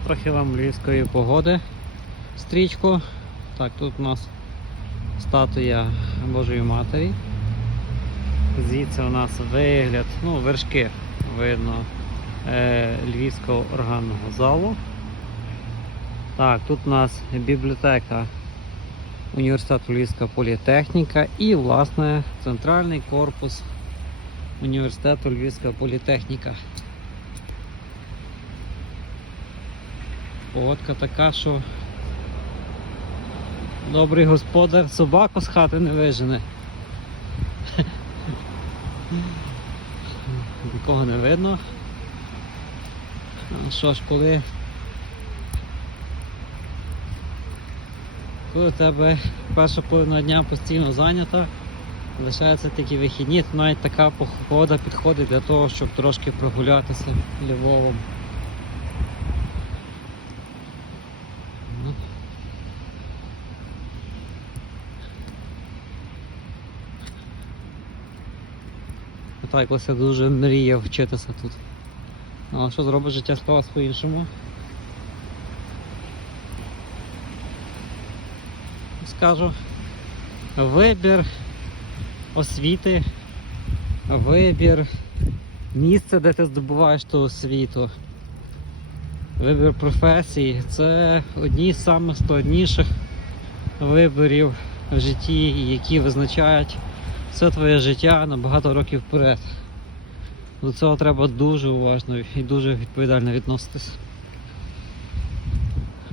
Трохи вам львівської погоди. Стрічку. Так, тут у нас статуя Божої Матері. Звідси у нас вигляд, ну, вершки видно е, Львівського органного залу. Так, тут у нас бібліотека університету Львівська політехніка і, власне, центральний корпус університету Львівська політехніка. Погодка така, що добрий господар собаку з хати не вижене. Нікого не видно. А що ж, коли коли у тебе перша половина дня постійно зайнята, лишаються такі вихідні, навіть така погода підходить для того, щоб трошки прогулятися Львовом. Ну. Так, ось дуже мріяв вчитися тут. Ну, а що зробить життя склалось по-іншому? Скажу, вибір освіти, вибір місця, де ти здобуваєш ту освіту, вибір професії це одні з самих складніших виборів в житті, які визначають все твоє життя на багато років вперед. До цього треба дуже уважно і дуже відповідально відноситись.